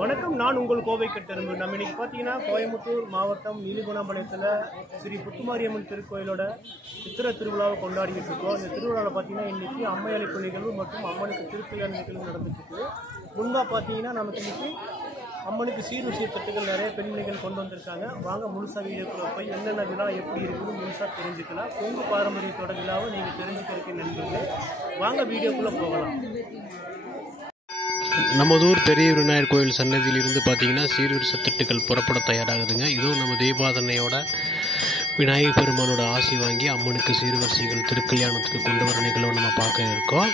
வணக்கம், நான் உங்கள் கோவை கட்டெரும்பு. நம்ம இன்னைக்கு பார்த்தீங்கன்னா கோயம்புத்தூர் மாவட்டம் நீலிகுணாம்பாளையத்தில் ஸ்ரீ புத்துமாரியம்மன் திருக்கோயிலோட சித்திரை திருவிழாவை கொண்டாடிக்கிட்டு இருக்கோம். இந்த திருவிழாவில் பார்த்தீங்கன்னா இன்னைக்கு அம்மையளிப்பு நிகழ்வு மற்றும் அம்மனுக்கு திருக்கல்யாண நிகழ்வு நடந்துட்டு இருக்கு. முன்பாக பார்த்தீங்கன்னா நமக்கு இன்னைக்கு அம்மனுக்கு சீர்வரிசை தட்டுகள் நிறைய பெண்மணிகள் கொண்டு வந்திருக்காங்க. வாங்க முழுசாக வீடியோக்குள்ள போய் என்னென்ன விழா எப்படி இருக்குன்னு முழுசாக தெரிஞ்சுக்கலாம். கொங்கு பாரம்பரியத்தோட விழாவை நீங்கள் தெரிஞ்சுக்கிறதுக்கு நண்பர்களே, வாங்க வீடியோக்குள்ளே போகலாம். நமதூர் பெரிய விநாயகர் கோயில் சன்னதியிலிருந்து பார்த்தீங்கன்னா சீர்வரிசை தட்டுக்கள் புறப்பட தயாராகுதுங்க. இதுவும் நம்ம தீபாதனையோட விநாயகர் பெருமானோட ஆசி வாங்கி அம்மனுக்கு சீர்வரிசைகள் திருக்கல்யாணத்துக்கு கொண்டு வர நிகழ்வு நம்ம பார்க்க இருக்கோம்.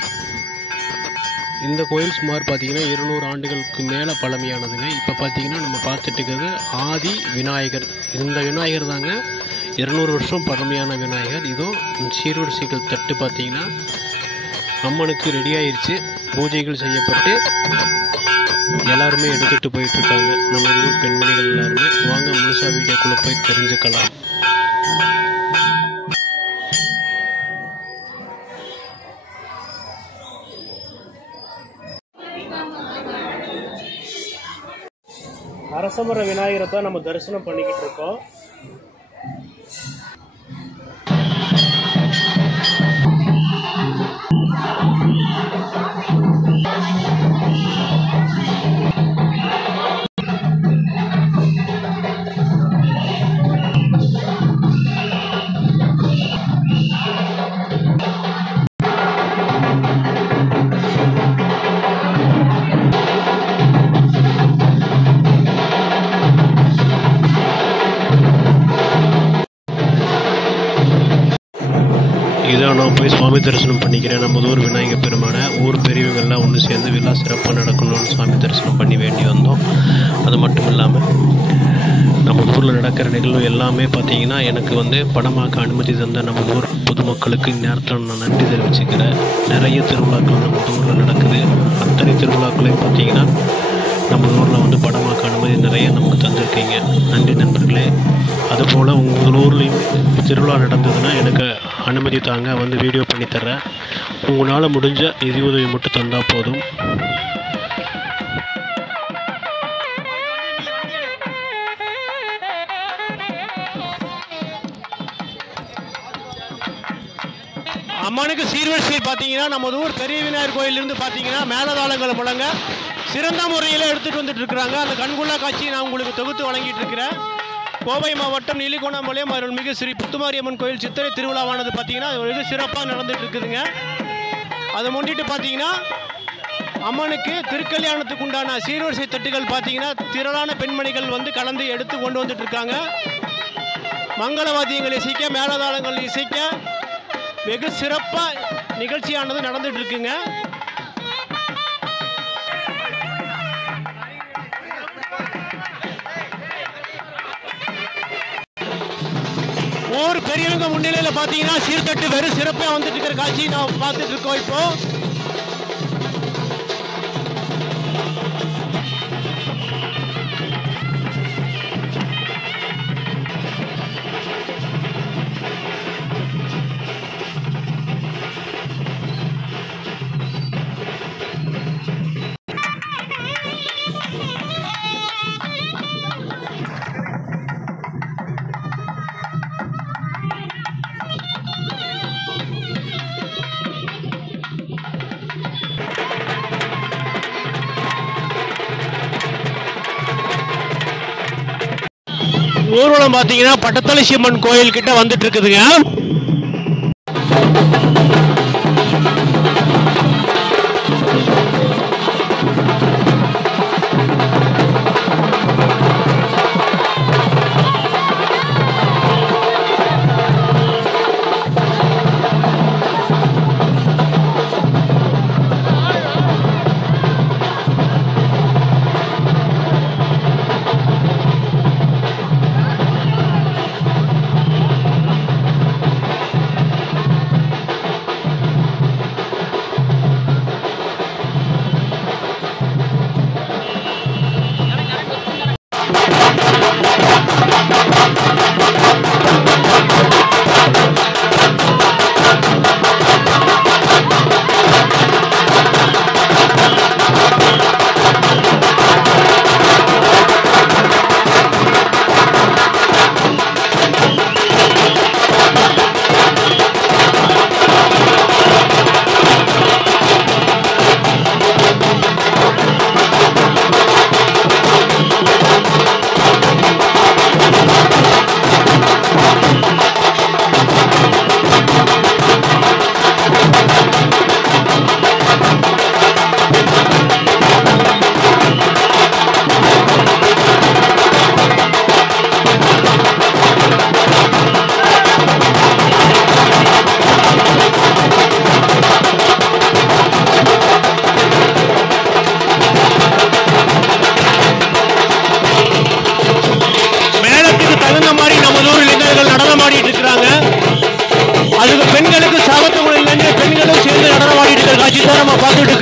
இந்த கோயில் சுமார் பார்த்தீங்கன்னா 200 ஆண்டுகளுக்கு மேலே பழமையானதுங்க. இப்போ பார்த்தீங்கன்னா நம்ம பார்த்துட்டு இருக்கிறது ஆதி விநாயகர். இந்த விநாயகர் தாங்க 200 வருஷம் பழமையான விநாயகர். இதுவும் சீர்வரிசைகள் தட்டு பார்த்தீங்கன்னா அம்மனுக்கு ரெடி ஆயிடுச்சு. பூஜைகள் செய்யப்பட்டு எல்லாருமே எடுத்துகிட்டு போயிட்டுருக்காங்க நம்ம ஊர் பெண்மணிகள் எல்லாருமே. வாங்க முழுசாக வீடியோக்குள்ளே போய் தெரிஞ்சுக்கலாம். அரசமர விநாயகரை தான் நம்ம தரிசனம் பண்ணிக்கிட்டு இருக்கோம். இதான் நான் போய் சுவாமி தரிசனம் பண்ணிக்கிறேன். நம்ம ஊர் விநாயகர் பெருமானை ஊர் பெரியவங்கள்லாம் ஒன்று சேர்ந்து விழா சிறப்பாக நடக்கணும்னு சுவாமி தரிசனம் பண்ணி வேண்டி வந்தோம். அது மட்டும் இல்லாமல் நம்ம ஊரில் நடக்கிற நிகழ்வு எல்லாமே பார்த்திங்கன்னா எனக்கு படமாக்க அனுமதி தந்த நம்ம ஊர் பொதுமக்களுக்கு இந்நேரத்தில் நான் நன்றி தெரிவிச்சுக்கிறேன். நிறைய திருவிழாக்கள் நம்ம ஊரில் நடக்குது. அத்தனை திருவிழாக்களையும் பார்த்திங்கன்னா நம்ம ஊரில் படமாக்க அனுமதி நிறைய நமக்கு தந்திருக்கீங்க. நன்றி நண்பர்களே. அதுபோல் உங்கள் ஊர்லேயும் திருவிழா நடந்ததுன்னா எனக்கு அனுமதி தாங்க, வீடியோ பண்ணித்தர்றேன். உங்களால் முடிஞ்ச நிதி உதவி மட்டும் தந்தால் போதும். அம்மனுக்கு சீர்வரிசை பார்த்தீங்கன்னா நம்ம ஊர் பெரிய விநாயகர் கோயிலிருந்து பார்த்தீங்கன்னா மேலதாளங்களை முழங்க சிறந்த முறையில் எடுத்துகிட்டு வந்துட்டு இருக்கிறாங்க. அந்த கண்கொள்ளா காட்சியை நான் உங்களுக்கு தொகுத்து வழங்கிட்டு இருக்கிறேன். கோவை மாவட்டம் நீலிகுணாம்பாளையம் அருள்மிகு ஸ்ரீ புத்துமாரியம்மன் கோயில் சித்திரை திருவிழாவானது பார்த்தீங்கன்னா வெகு சிறப்பாக நடந்துட்டு இருக்குதுங்க. அதை முன்னிட்டு பார்த்தீங்கன்னா அம்மனுக்கு திருக்கல்யாணத்துக்கு உண்டான சீர்வரிசை தட்டுகள் பார்த்தீங்கன்னா திரளான பெண்மணிகள் கலந்து எடுத்து கொண்டு வந்துட்டு இருக்காங்க. மங்களவாத்தியங்கள் இசைக்க, மேலதாளங்கள் இசைக்க வெகு சிறப்பாக நிகழ்ச்சியானது நடந்துட்டு இருக்குங்க. ஊர் பெரியவங்க முன்னிலையில் பார்த்தீங்கன்னா சீர்தட்டு வெறும் சிறப்பாக வந்துட்டு இருக்கிற காட்சி நாம் பார்த்துட்டு இருக்கோம். இப்போ ஊர்வலம் பார்த்தீங்கன்னா பட்டத்தளசி அம்மன் கோயில் கிட்ட வந்துட்டு இருக்குதுங்க.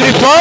இப்போ.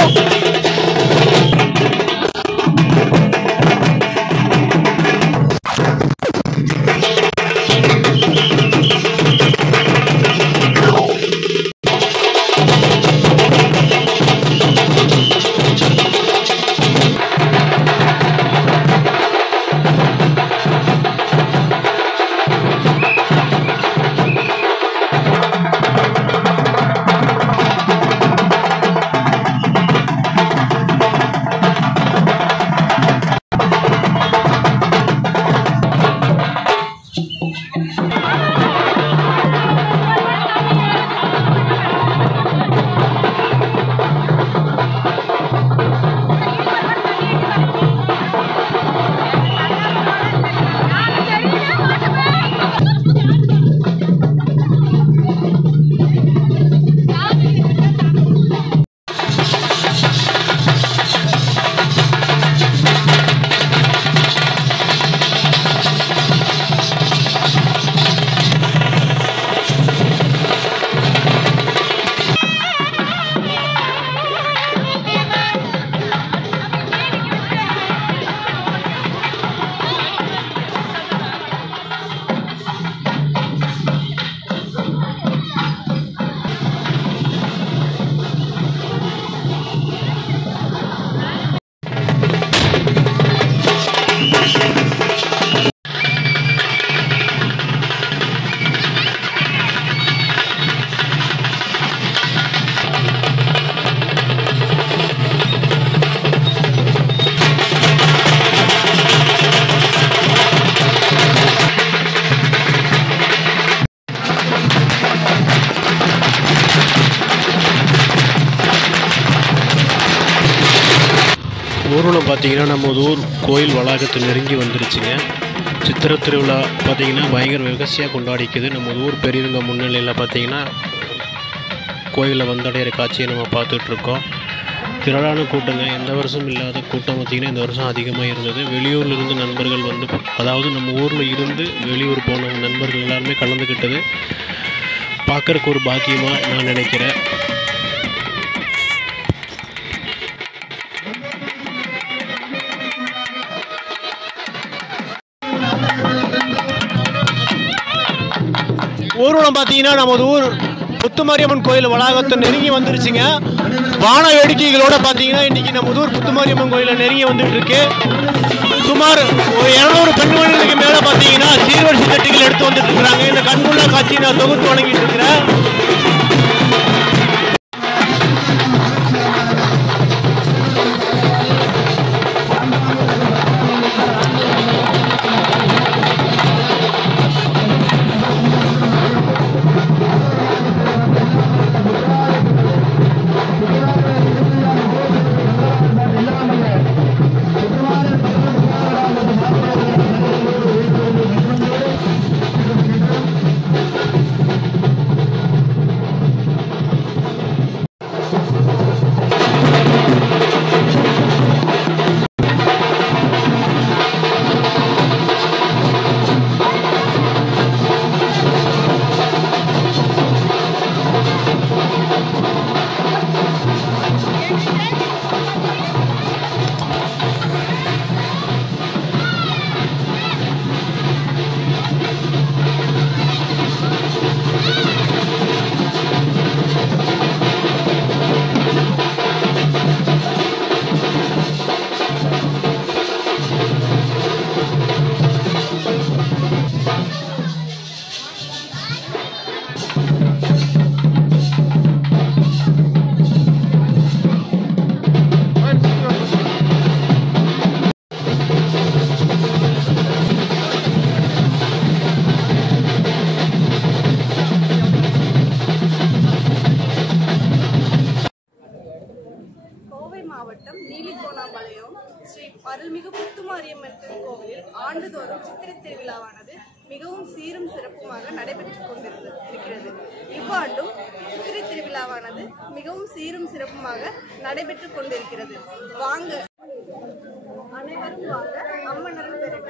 ஊர்வலம் பார்த்தீங்கன்னா நம்ம ஊர் கோயில் வளாகத்தை நெருங்கி வந்துருச்சுங்க. சித்திரை திருவிழா பார்த்தீங்கன்னா பயங்கர விமர்சையாக கொண்டாடிக்குது. நம்ம ஊர் பெரியவங்க முன்னிலையில் பார்த்தீங்கன்னா கோயிலில் வந்தடைகிற காட்சியை நம்ம பார்த்துட்ருக்கோம். திரளான கூட்டங்க, எந்த வருஷம் இல்லாத கூட்டம் பார்த்திங்கன்னா இந்த வருஷம் அதிகமாக இருந்தது. வெளியூர்லேருந்து நண்பர்கள் வந்து, அதாவது நம்ம ஊரில் இருந்து வெளியூர் போன நண்பர்கள் எல்லாருமே கலந்துக்கிட்டது பார்க்குறக்கு ஒரு பாக்கியமாக நான் நினைக்கிறேன். ஊர்வலம் பார்த்தீங்கன்னா நமது ஊர் புத்துமாரியம்மன் கோயில் வளாகத்தை நெருங்கி வந்துருச்சுங்க. வான வேடிக்கைகளோட பார்த்தீங்கன்னா இன்றைக்கி நமது ஊர் புத்துமாரியம்மன் கோயிலில் நெருங்கி வந்துட்டு இருக்கு. சுமார் ஒரு 200 பெண்மணிகளுக்கு மேலே பார்த்தீங்கன்னா சீர்வரிசை தட்டுகள் எடுத்து வந்துட்டு இருக்கிறாங்க. இந்த கண்கொள்ளா காட்சியை நான் தொகுத்து வழங்கிட்டு இருக்கிறேன். மாவட்டம் நீலிகோணாம்பாளையம் ஸ்ரீ அருள்மிகு புத்துமாரியம்மன் திருக்கோவிலில் ஆண்டுதோறும் சித்திரை திருவிழாவானது மிகவும் சீரும் சிறப்புமாக நடைபெற்றுக் கொண்டிருக்கிறது. இவ்வாண்டும் சித்திரை திருவிழாவானது மிகவும் சீரும் சிறப்புமாக நடைபெற்றுக் கொண்டிருக்கிறது. வாங்க, அனைவரும் வாங்க, அம்மனருள் பெறுக.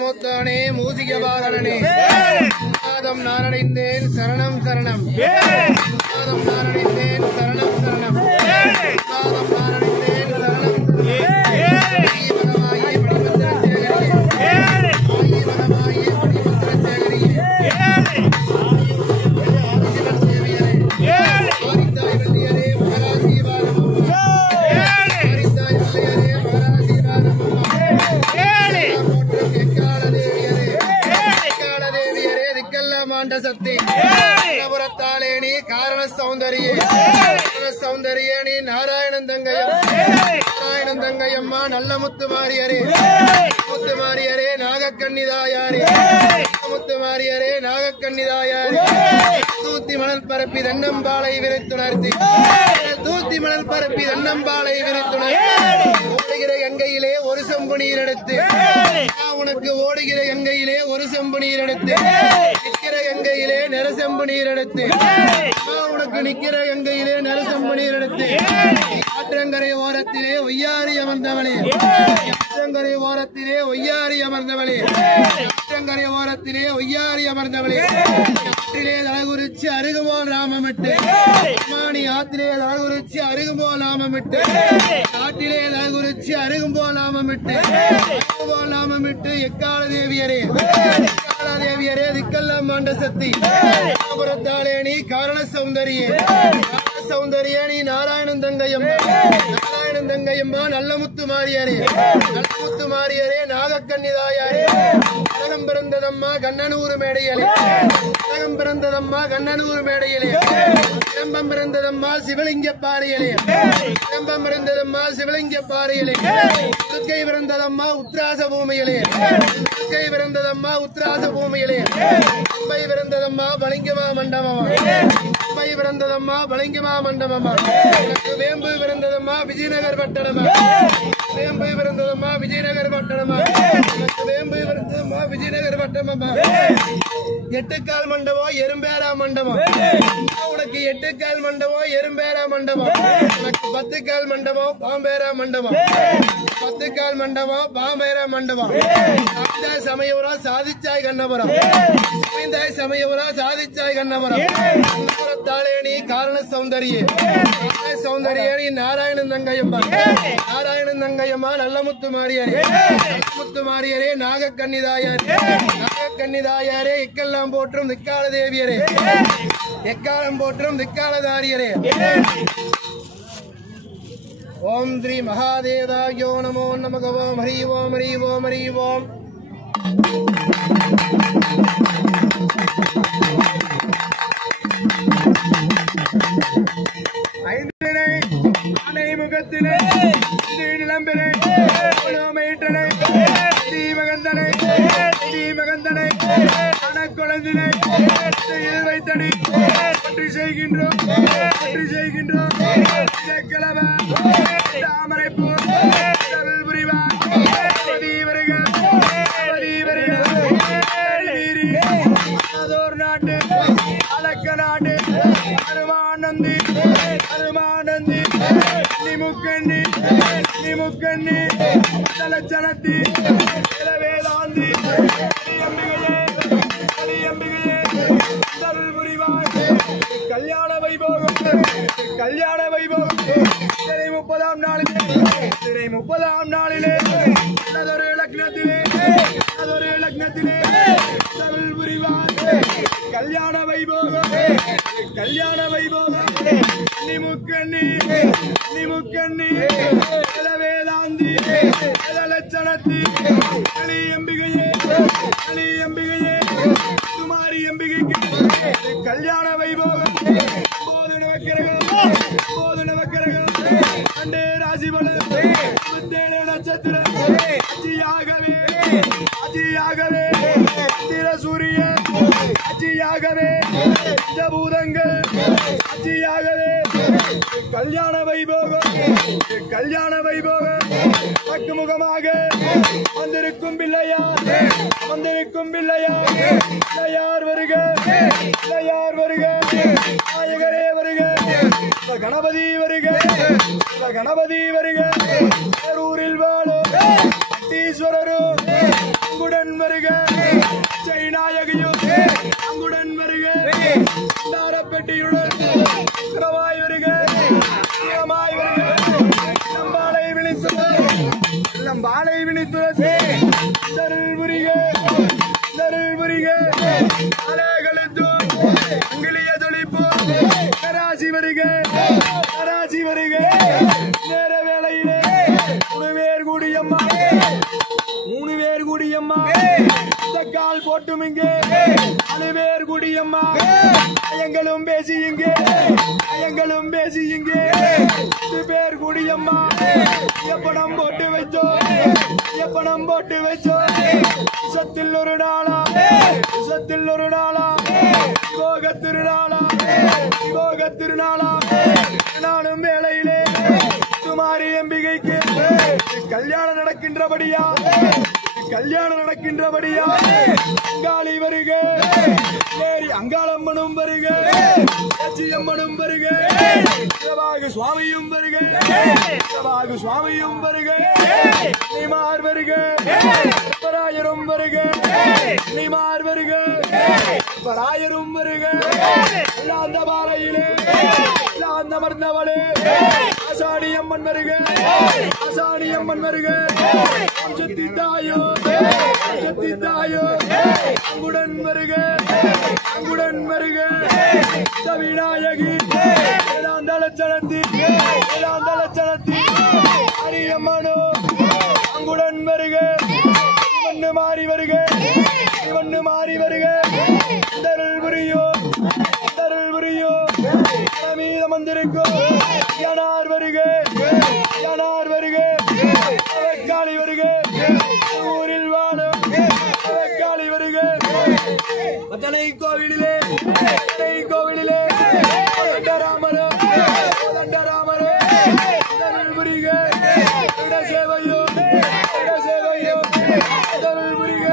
மூத்தானே மூசிக வாகனனே நாதம் நாரடைந்தேன் சரணம் சரணம் நாதம் நாரடைந்தேன் சரணம் சரணம் நாதம் நாரடைந்தேன் சரணம் மகமாயே படிமந்திர சேகரியே மகமாயே படிமந்திர சேகரியே ஆதிசிவன் சேவியரே ஆரித்தாய் வெள்ளியரே மகராசீவாரம் ஆரித்தாய் வெள்ளியரே மகராசீவாரம் சக்தி புறத்தாலேணி காரண சௌந்தரியணி நாராயணன் தங்கையம்மா நல்ல முத்துமாரியரே முத்துமாரியரே நாகக்கண்ணிதாயாரே முத்துமாரியரே நாகக்கண்ணிதாயாரே தூத்தி மணல் பரப்பி தன்னம்பாளை விரைத்துணர்த்தி தூத்தி மணல் பரப்பி தன்னம்பாளை விரைத்துணர்த்தி ஓடுகிற கங்கையிலே ஒரு செம்பு நீர் எடுத்து உனக்கு ஓடுகிற கங்கையிலே ஒரு செம்பு நீர் எடுத்து நிற்கிற கங்கையிலே நெரசெம்பு நீர் எடுத்து உனக்கு நிற்கிற கங்கையிலே நெரசெம்பு நீர் எடுத்து ஆற்றங்கரை ஓரத்திலே ஒய்யாரி அமர்ந்தவளே ஆற்றங்கரை ஓரத்திலே ஒய்யாரி அமர்ந்தவளே ஆற்றங்கரை ஓரத்திலே ஒய்யாரி அமர்ந்தவளே ஆற்றிலே தலகுறிச்சி அருகுமோல் ராமமிட்டு மாணி ஆற்றிலே தலகுறிச்சி அருகுமோல் நாமமிட்டு காட்டிலே தலகுறிச்சி அருகும்போல் நாமமிட்டு எக்கால தேவியரே தேவியரே திக்கெல்லாம் ஆண்ட சக்தி புறத்தாலேணி காரண சௌந்தரியணி நாராயணன் தங்கையம்மா நல்ல முத்துமாரியரே நாகக்கண்ணிதாயாரே உலகம் பிறந்ததம்மா கண்ணனூர் மேடையிலே உலகம் பிறந்ததம்மா கண்ணனூர் மேடையிலே சிலம்பம் பிறந்ததம்மா சிவலிங்க பாறையிலே சிலம்பம் பிறந்ததம்மா சிவலிங்க பாறையிலே துர்க்கை பிறந்ததம்மா உத்ராச பூமியிலே துர்க்கை பிறந்ததம்மா உத்ராச பூமியிலே அம்பை பிறந்ததம்மா பளிங்கமா மண்டபமா அம்பை பிறந்ததம்மா பளிங்கமா மண்டபமா வேம்பு பிறந்ததம்மா விஜயநகர் பட்டணமா வேம்பு பிறந்ததம்மா விஜயநகர் பட்டணமா வேம்பு பிறந்ததம்மா விஜயநகர் பட்டணமா எட்டுக்கால் மண்டபம் எறும்பேரா மண்டபம் உனக்கு எட்டுக்கால் மண்டபம் எறும்பேரா மண்டபம் உனக்கு 10 கால் மண்டபம் பாம்பேரா மண்டபம் 10 கால் மண்டபம் பாம்பேரா மண்டபம் சமயபுரம் சாதிச்சாய் கண்ணபுரம் சமயபுரம் சாதிச்சாய் கண்ணபுரம் தாளேணி காரண சௌந்தரியணி நாராயணன் தங்கையம்மா நல்ல முத்துமாரியரே நாகக்கண்ணிதாயாரே எக்கெல்லாம் போற்றும் திக்கால தேவியரே எக்காலம் போற்றும் திக்காலதாரியரே ஓம் ஸ்ரீ மகாதேவாயோ நமோ நமக ஓம் ஹரி ஓம் ஹரி ஓம் ஹரி ஓம் முகத்திலே நிலம்பிலே தீமகந்தனை மனக்குழந்தினை வைத்தடி பற்றி செய்கின்றோம் தாமரை போர் புரிவார் நாட்டு அலக்க நாட்டு அருமானந்தி நிமுக்கண்ணி தலச்சனத்தி வேதாந்தி அம்பிகையே புரிவாய் கல்யாண வைபோகம் திரை 30ஆம் நாளிலே அதொரு லக்னத்திலே தருள் புரிவாய் கல்யாண வைபோகம் நிமுக்கண்ணி வேதாந்தி லட்சணத்தி அம்பிகையே குமாரி அம்பிகைக்கு கல்யாண வைபோகம் போது நவக்கிரகம் அண்டே ராசி பல 27 நட்சத்திரம் அஜியாகவே சூரியன் சாட்சியாகவே பூதங்கள் சாட்சியாகவே கல்யாண வைபோகம் முகமாக வந்திருக்கும் பிள்ளையார் பிள்ளையார் வருக நாயகரே வருக கணபதி வருக பேரூரில் வாழும் ஈஸ்வரரும் அங்குடன் வருக ஜெயநாயகியும் அங்குடன் வருக தாரப்பெட்டியுடன் வருக நம்பாலை விழித்துரசே தருள் புரிக அலைகளும் அங்கிலிய தொழிப்போம் கராசி வருக நேர வேளையிலே மூணு பேர் கூடியம்மா கால் போட்டும் இங்கே 4 பேர் கூடியம்மா ஐயங்களும் பேசி இங்கே 10 பேர் கூடியம்மா எப்படம் போட்டு வச்சோம் இசத்தில் ஒரு நாளா யோக திருநாளா நானும் வேளையிலே குமாரி அம்பிகைக்கு கல்யாணம் நடக்கின்றபடியா அங்காளி வருக நேரி அங்காளம்மனும் வருக அச்சியம்மனும் வருக சுவாமியும் வருக நீமார் வருக பராயரும் வருக அந்த பாறையிலே அந்த மர்ந்தவளே அசாணியம்மன் வருக சக்தி தாயோ அங்குடன் வருக விநாயகி லட்சணத்தி அரியம்மனோ அங்குடன் வருக மாறி வருக தருள் புரியோ மீதம் வந்திருக்கோ யானார் வருக காளி வருக ஊரில் வாழும் காளி வருக அத்தனை கோவிலிலே ராமரோ தருள் புரிக சேவையோ தருள் புரிக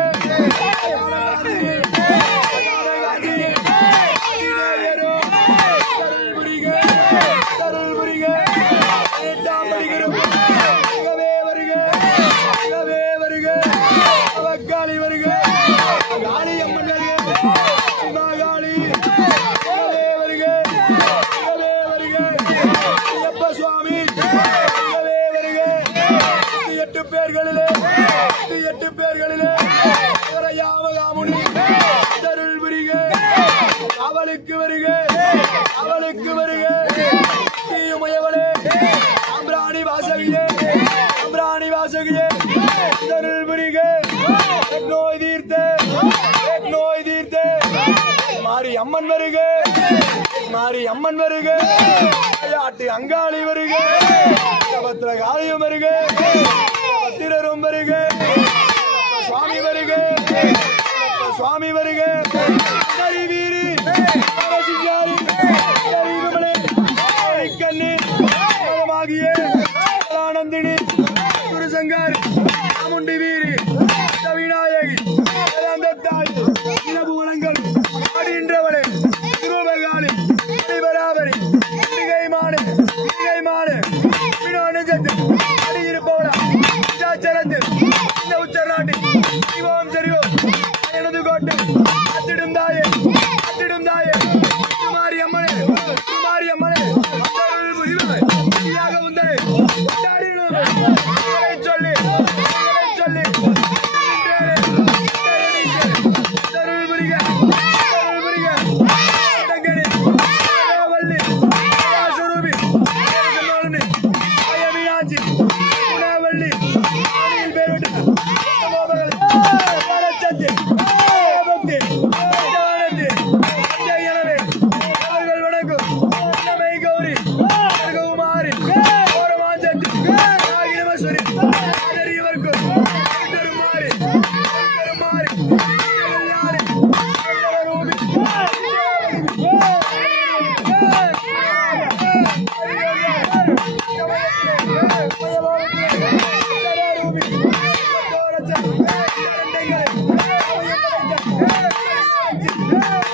பேர்களிலே தருள் புரிக அவளுக்கு வருக தீயுமையவளே அம்பிராணி வாசகியே தருள் புரிக நோய் தீர்த்தே மாரி அம்மன் வருக ஆட்டு அங்காளி வருக பத்திரகாளியும் வருக பத்திரரும் வருக சுவாமி வருக வீரி ஆனந்தினி குருசங்காரி அமுண்டி வீரி விநாயகி தாய் இனபூலங்கள் ஆடுகின்றவளே திருவகாளி பராபரி மாடு அடியிருப்பவளா சரத்து இந்த உச்சநாட்டி சிவம் சரிவோ எனது கோட்டை அத்திடும் தாயே குமாரி அம்மனே சொல்லி Hey!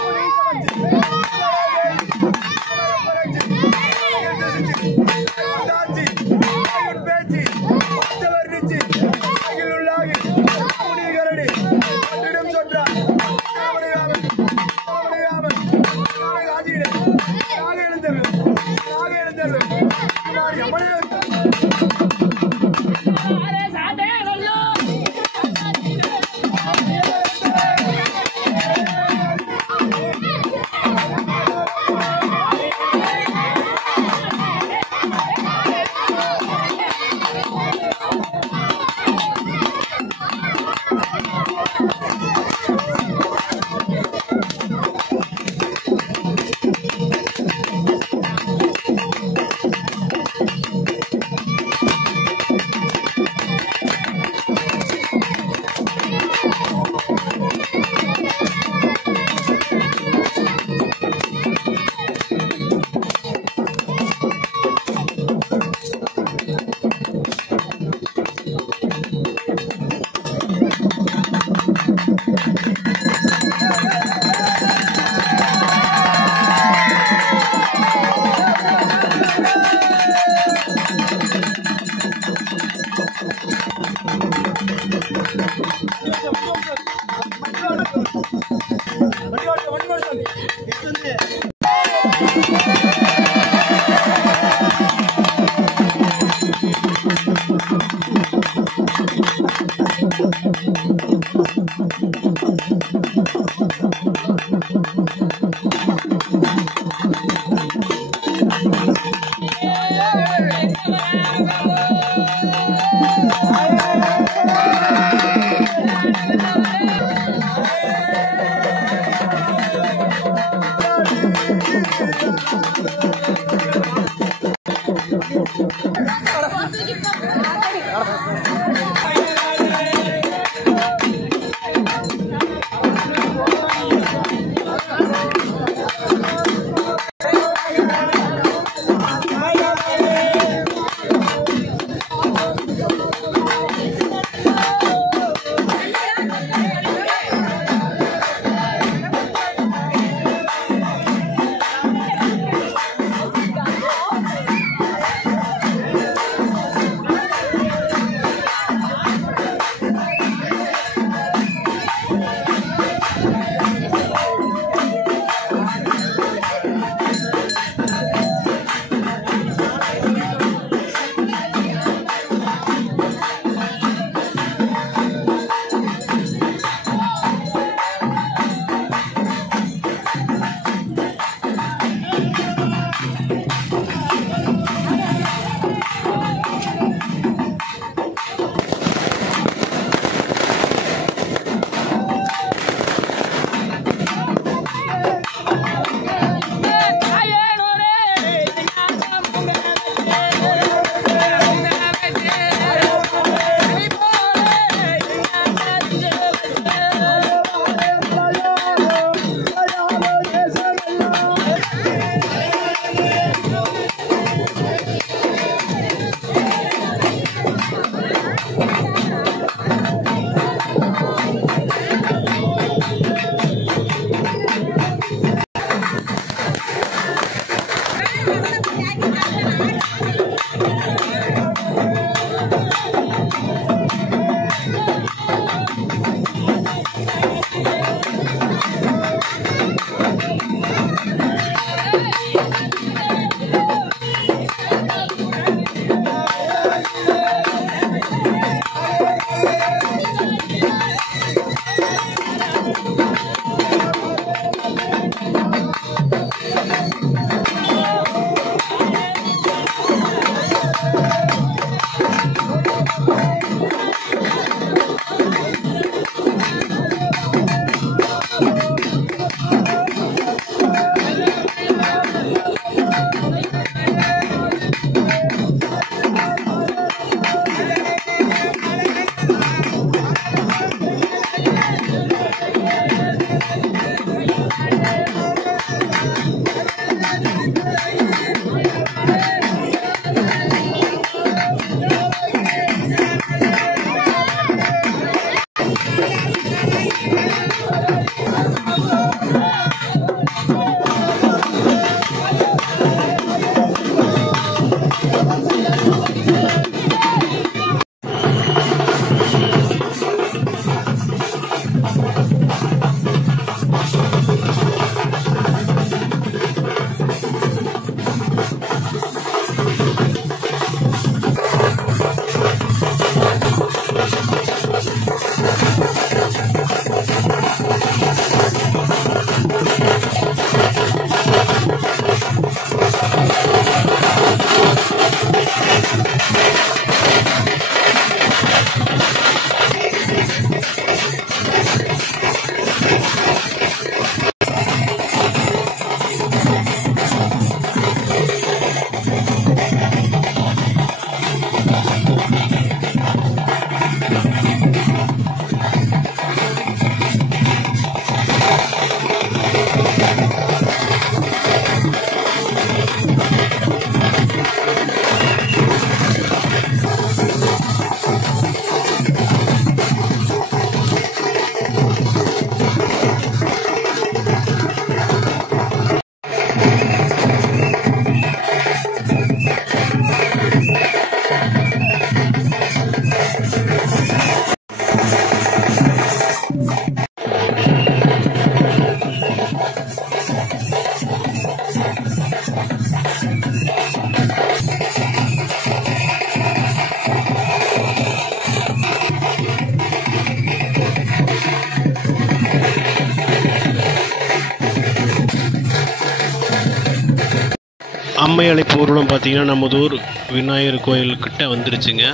அம்மை அழைப்பு ஊர்வலம் பார்த்திங்கன்னா நமதூர் விநாயகர் கோயில்கிட்ட வந்துருச்சுங்க,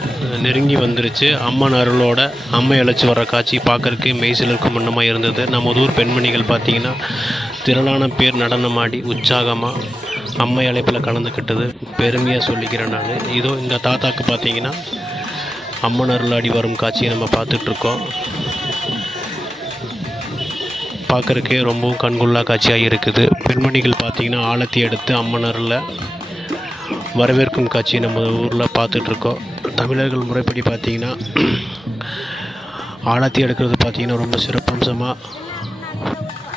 நெருங்கி வந்துருச்சு. அம்மன் அருளோட அம்மை அழைச்சி வர்ற காட்சி பார்க்கறதுக்கு மெய்சிலிருக்கும் வண்ணமாக இருந்தது. நமதூர் பெண்மணிகள் பார்த்திங்கன்னா திரளான பேர் நடனமாடி உற்சாகமாக அம்மை அழைப்பில் கலந்துக்கிட்டது பெருமையாக சொல்லிக்கிறேன் நான். இதோ இந்த தாத்தாக்கு பார்த்திங்கன்னா அம்மன் அருளாடி வரும் காட்சியை நம்ம பார்த்துட்ருக்கோம். பார்க்குறக்கே ரொம்பவும் கண்கொள்ளா காட்சியாக இருக்குது. பெண்மணிகள் பார்த்திங்கன்னா ஆலத்தி எடுத்து அம்மனரில் வரவேற்கும் காட்சியை நம்ம ஊரில் பார்த்துட்ருக்கோம். தமிழர்கள் முறைப்படி பார்த்திங்கன்னா ஆலத்தி எடுக்கிறது பார்த்திங்கன்னா ரொம்ப சிறப்பம்சமாக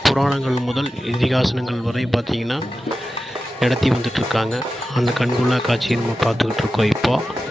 புராணங்கள் முதல் இதிகாசனங்கள் வரை பார்த்திங்கன்னா நடத்தி வந்துட்டுருக்காங்க. அந்த கண்கொள்ளா காட்சியை நம்ம பார்த்துக்கிட்டு இருக்கோம். இப்போது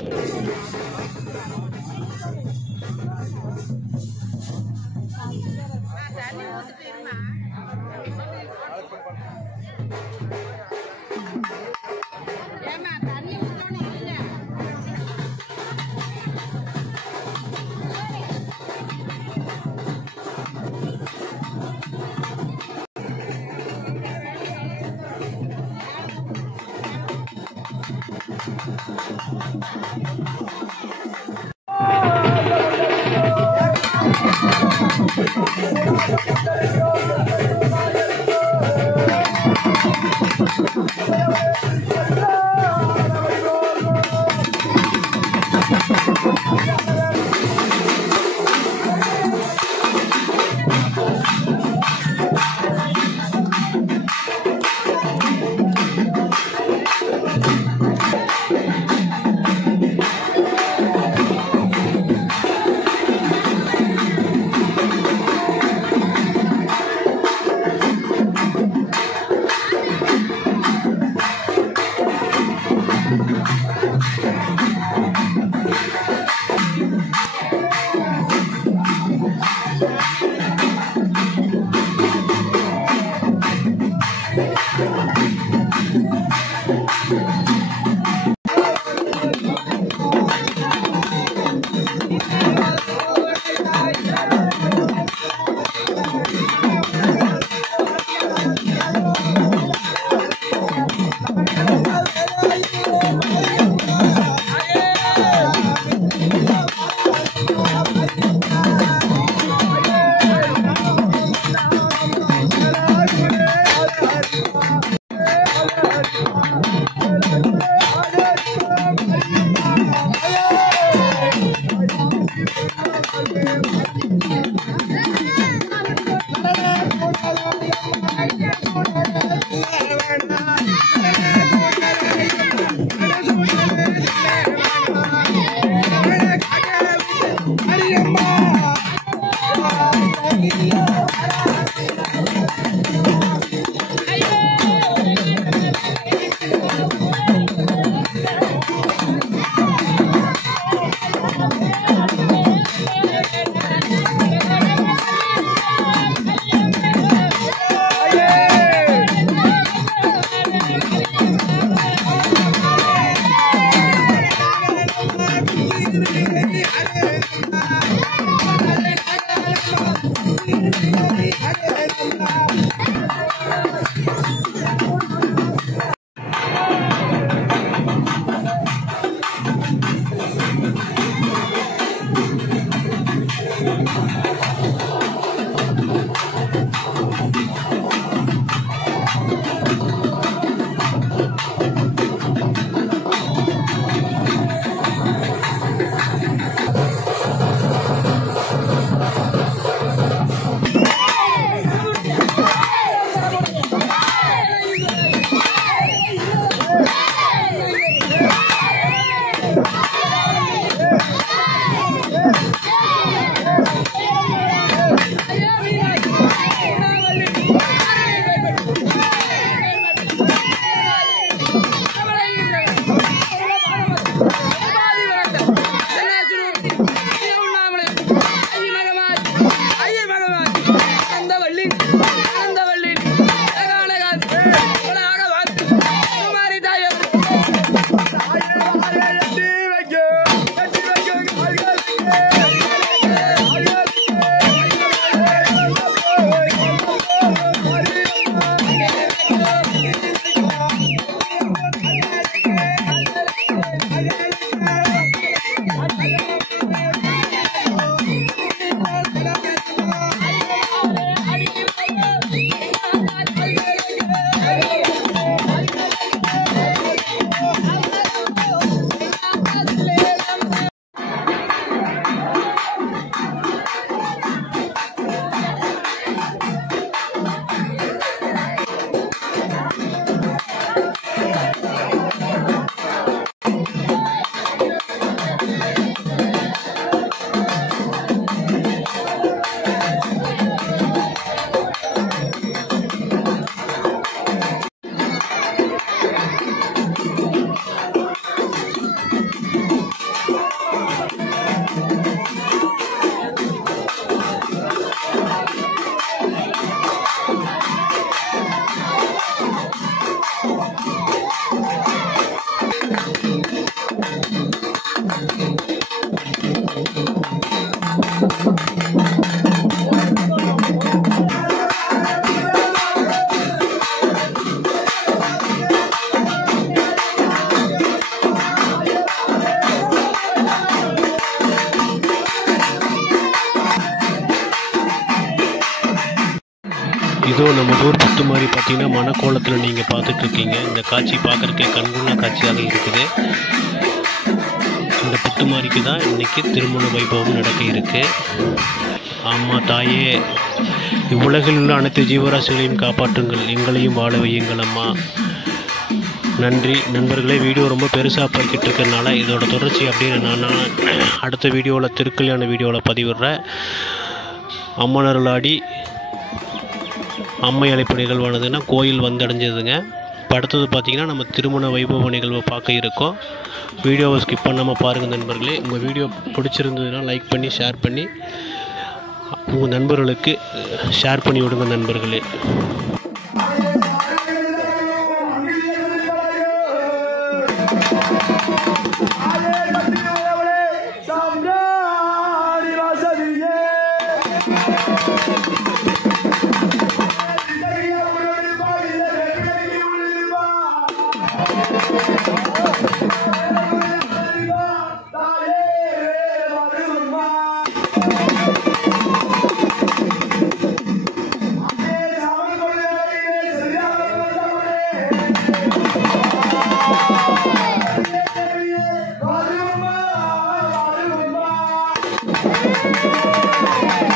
இதோ நம்ம ஊர் புத்துமாரி பார்த்தீங்கன்னா மணக்கோலத்தில் நீங்கள் பார்த்துட்ருக்கீங்க. இந்த காட்சி பார்க்குறதுக்கே கண்கொள்ளா காட்சியாக இருக்குது. இந்த புத்துமாரிக்கு தான் இன்றைக்கி திருமண வைபவம் நடக்க இருக்குது. ஆமாம் தாயே, இவ்வுலகில் உள்ள அனைத்து ஜீவராசிகளையும் காப்பாற்றுங்கள், எங்களையும் வாழ வையுங்கள் அம்மா. நன்றி நண்பர்களே. வீடியோ ரொம்ப பெருசாக போய்கிட்டு இருக்கிறதுனால இதோட தொடர்ச்சி அப்படியே நான் அடுத்த வீடியோவில் திருக்கல்யாண வீடியோவில் பதிவிடுறேன். அம்மனருளாடி அம்மை அழைப்பு நிகழ்வானதுன்னா கோயில் வந்தடைஞ்சதுங்க. இப்போ அடுத்தது பார்த்திங்கன்னா நம்ம திருமண வைபவ நிகழ்வை பார்க்க இருக்கோம். வீடியோவை ஸ்கிப் பண்ணாமல் பாருங்கள் நண்பர்களே. உங்கள் வீடியோ பிடிச்சிருந்ததுன்னா லைக் பண்ணி ஷேர் பண்ணி உங்கள் நண்பர்களுக்கு ஷேர் பண்ணி விடுங்க நண்பர்களே. Yeah.